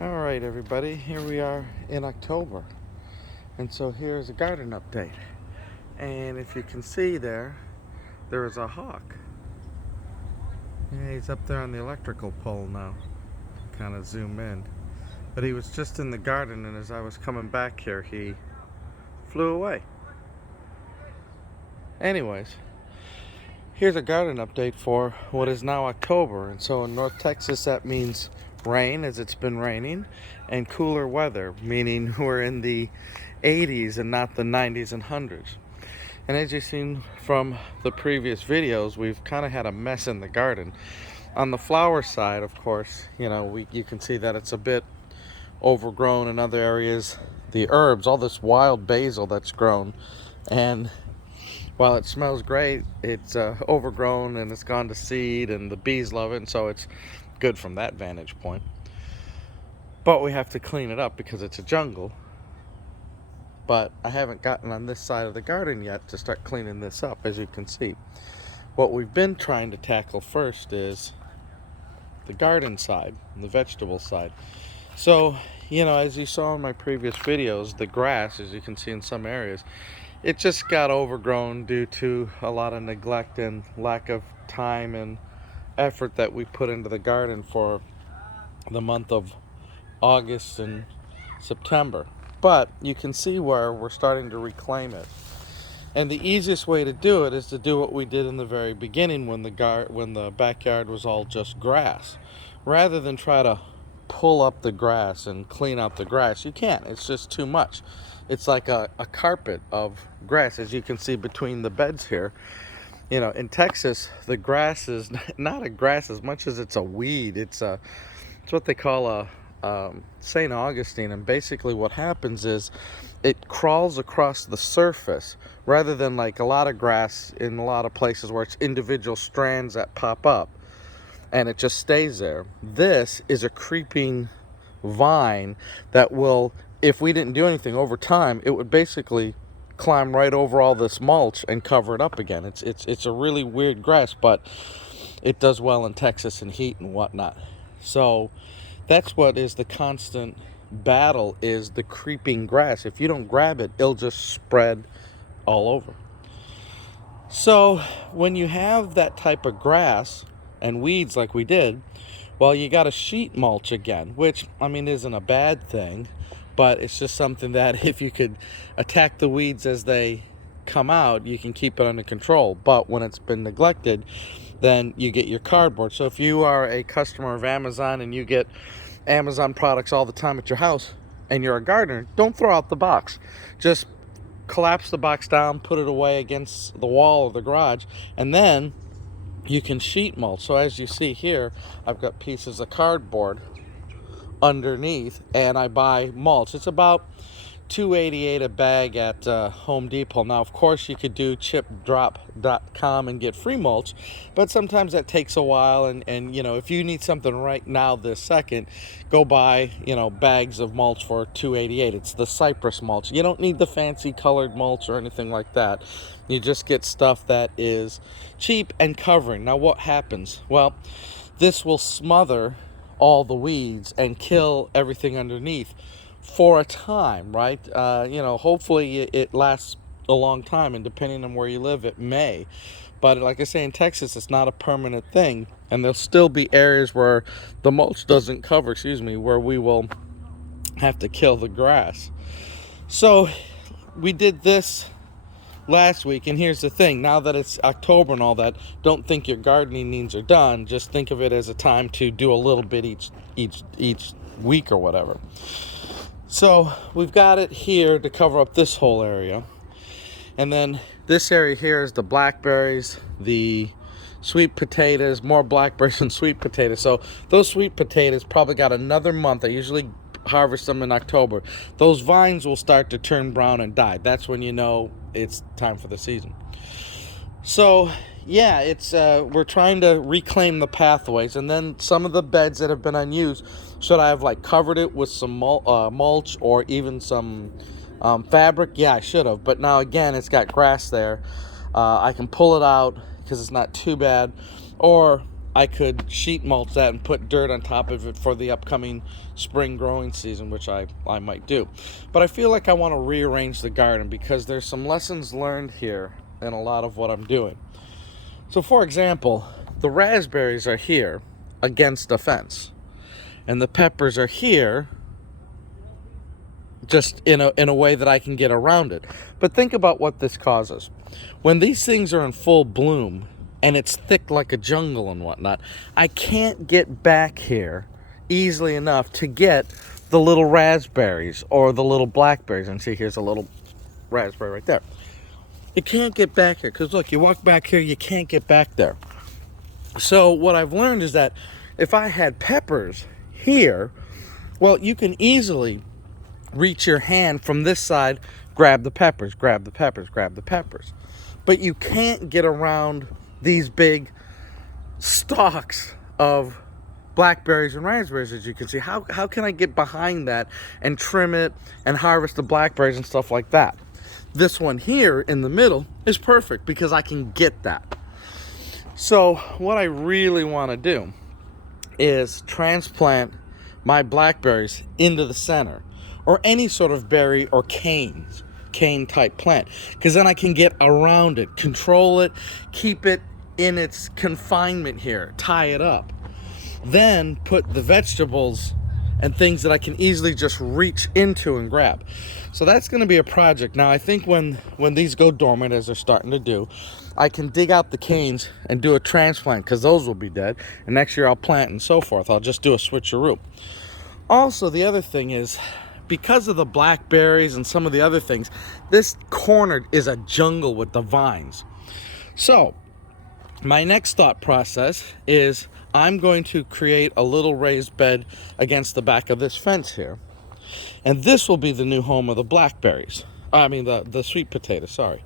All right, everybody, here we are in October, and so here's a garden update. And if you can see there is a hawk. Yeah, he's up there on the electrical pole now. Kind of zoom in, but he was just in the garden, and as I was coming back here, he flew away. Anyways, here's a garden update for what is now October, and so in North Texas that means rain, as it's been raining, and cooler weather, meaning we're in the 80s and not the 90s and 100s. And as you've seen from the previous videos, we've kind of had a mess in the garden. On the flower side, of course, you can see that it's a bit overgrown in other areas. The herbs, all this wild basil that's grown, and while it smells great, it's overgrown and it's gone to seed, and the bees love it, and so it's good from that vantage point. But we have to clean it up because it's a jungle. But I haven't gotten on this side of the garden yet to start cleaning this up, as you can see. What we've been trying to tackle first is the garden side, the vegetable side. So, as you saw in my previous videos, the grass, as you can see in some areas, it just got overgrown due to a lot of neglect and lack of time and effort that we put into the garden for the month of August and September. But you can see where we're starting to reclaim it. And the easiest way to do it is to do what we did in the very beginning when the backyard was all just grass. Rather than try to pull up the grass and clean out the grass, you can't. It's just too much. It's like a carpet of grass, as you can see between the beds here. In Texas, the grass is not a grass as much as it's a weed. It's what they call a St. Augustine, and basically what happens is it crawls across the surface rather than like a lot of grass in a lot of places where it's individual strands that pop up and it just stays there. This is a creeping vine that will, if we didn't do anything over time, it would basically climb right over all this mulch and cover it up again. It's a really weird grass, but it does well in Texas and heat and whatnot. So that's what is the constant battle, is the creeping grass. If you don't grab it, it'll just spread all over. So when you have that type of grass and weeds like we did, well, you got to sheet mulch again, which isn't a bad thing, but it's just something that if you could attack the weeds as they come out, you can keep it under control. But when it's been neglected, then you get your cardboard. So if you are a customer of Amazon and you get Amazon products all the time at your house and you're a gardener, don't throw out the box. Just collapse the box down, put it away against the wall of the garage, and then you can sheet mulch. So as you see here, I've got pieces of cardboard underneath, and I buy mulch. It's about $2.88 a bag at Home Depot. Now, of course, you could do chipdrop.com and get free mulch, but sometimes that takes a while. And if you need something right now, this second, go buy bags of mulch for $2.88. It's the cypress mulch. You don't need the fancy colored mulch or anything like that. You just get stuff that is cheap and covering. Now, what happens? Well, this will smother all the weeds and kill everything underneath for a time, right? Hopefully it lasts a long time, and depending on where you live, it may. But like I say, in Texas, it's not a permanent thing, and there'll still be areas where the mulch doesn't cover, where we will have to kill the grass. So we did this last week, and here's the thing: now that it's October and all that, don't think your gardening needs are done. Just think of it as a time to do a little bit each week or whatever. So we've got it here to cover up this whole area, and then this area here is the blackberries, the sweet potatoes, more blackberries and sweet potatoes. So those sweet potatoes probably got another month. I usually harvest them in October. Those vines will start to turn brown and die. That's when you know it's time for the season. So yeah, it's we're trying to reclaim the pathways, and then some of the beds that have been unused, should I have covered it with some mulch or even some fabric? Yeah, I should have, but now again it's got grass there. I can pull it out because it's not too bad, or I could sheet mulch that and put dirt on top of it for the upcoming spring growing season, which I might do. But I feel like I want to rearrange the garden because there's some lessons learned here in a lot of what I'm doing. So for example, the raspberries are here against a fence, and the peppers are here just in a way that I can get around it. But think about what this causes. When these things are in full bloom and it's thick like a jungle and whatnot, I can't get back here easily enough to get the little raspberries or the little blackberries. And see, here's a little raspberry right there. You can't get back here because look, you walk back here, you can't get back there. So what I've learned is that if I had peppers here, well, you can easily reach your hand from this side, grab the peppers, grab the peppers, grab the peppers. But you can't get around these big stalks of blackberries and raspberries, as you can see. How can I get behind that and trim it and harvest the blackberries and stuff like that? This one here in the middle is perfect because I can get that. So what I really want to do is transplant my blackberries into the center, or any sort of berry or cane type plant, because then I can get around it, control it, keep it in its confinement here, tie it up, then put the vegetables and things that I can easily just reach into and grab. So that's going to be a project. Now I think when these go dormant, as they're starting to do, I can dig out the canes and do a transplant, because those will be dead, and next year I'll plant and so forth. I'll just do a switcheroo. Also, the other thing is, because of the blackberries and some of the other things, this corner is a jungle with the vines. So my next thought process is I'm going to create a little raised bed against the back of this fence here, and this will be the new home of the blackberries. I mean the sweet potato, sorry.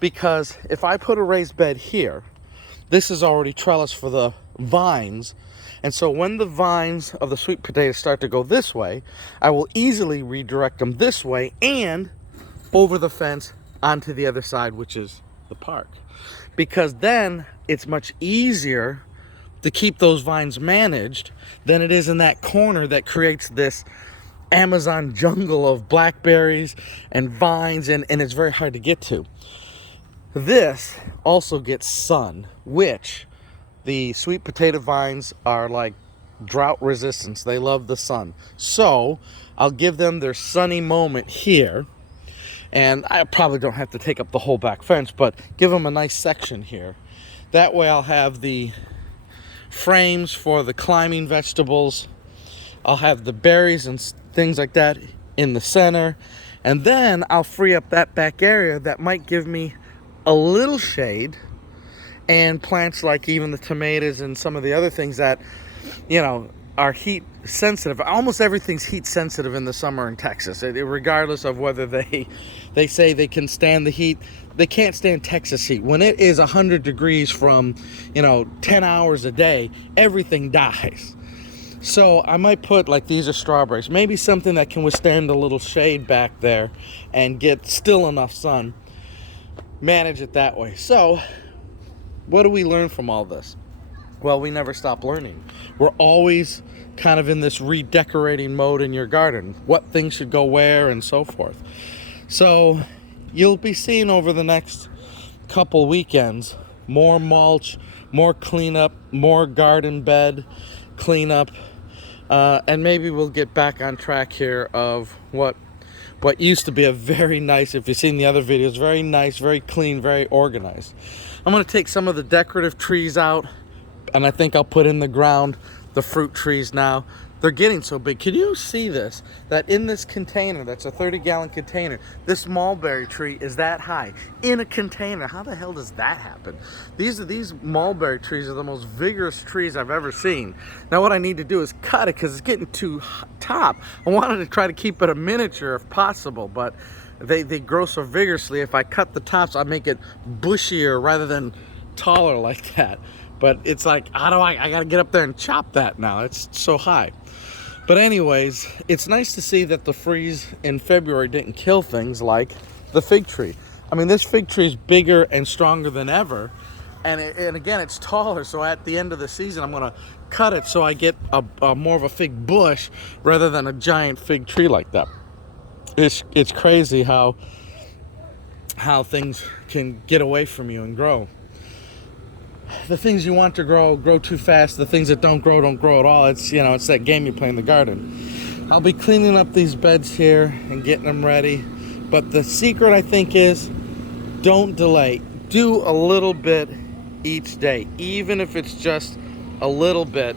Because if I put a raised bed here, this is already trellis for the vines. And so when the vines of the sweet potatoes start to go this way, I will easily redirect them this way and over the fence onto the other side, which is the park. Because then it's much easier to keep those vines managed than it is in that corner that creates this Amazon jungle of blackberries and vines, and it's very hard to get to. This also gets sun, which the sweet potato vines are like drought resistance. They love the sun. So I'll give them their sunny moment here. And I probably don't have to take up the whole back fence, but give them a nice section here. That way I'll have the frames for the climbing vegetables. I'll have the berries and things like that in the center. And then I'll free up that back area that might give me a little shade, and plants like even the tomatoes and some of the other things that, you know, are heat sensitive. Almost everything's heat sensitive in the summer in Texas, regardless of whether they say they can stand the heat. They can't stand Texas heat. When it is 100 degrees from, 10 hours a day, everything dies. So I might put, like, these are strawberries, maybe something that can withstand a little shade back there and get still enough sun. Manage it that way. So what do we learn from all this? Well, we never stop learning. We're always kind of in this redecorating mode in your garden. What things should go where and so forth. So you'll be seeing over the next couple weekends more mulch, more cleanup, more garden bed cleanup, and maybe we'll get back on track here of what used to be a very nice, if you've seen the other videos, very nice, very clean, very organized. I'm going to take some of the decorative trees out, and I think I'll put in the ground the fruit trees now. They're getting so big. Can you see this? That in this container, that's a 30-gallon container, this mulberry tree is that high in a container. How the hell does that happen? These mulberry trees are the most vigorous trees I've ever seen. Now what I need to do is cut it because it's getting too top. I wanted to try to keep it a miniature if possible, but they grow so vigorously. If I cut the tops, I make it bushier rather than taller like that. But it's like, how do I gotta get up there and chop that now. It's so high. But anyways, it's nice to see that the freeze in February didn't kill things like the fig tree. I mean, this fig tree is bigger and stronger than ever, and again, it's taller, so at the end of the season I'm gonna cut it so I get a more of a fig bush rather than a giant fig tree like that. It's crazy how things can get away from you and grow. The things you want to grow too fast. The things that don't grow at all. It's, you know, it's that game you play in the garden. I'll be cleaning up these beds here and getting them ready. But the secret, I think, is don't delay. Do a little bit each day. Even if it's just a little bit,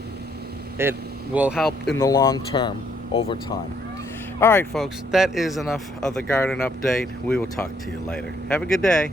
it will help in the long term over time. All right, folks, that is enough of the garden update. We will talk to you later. Have a good day.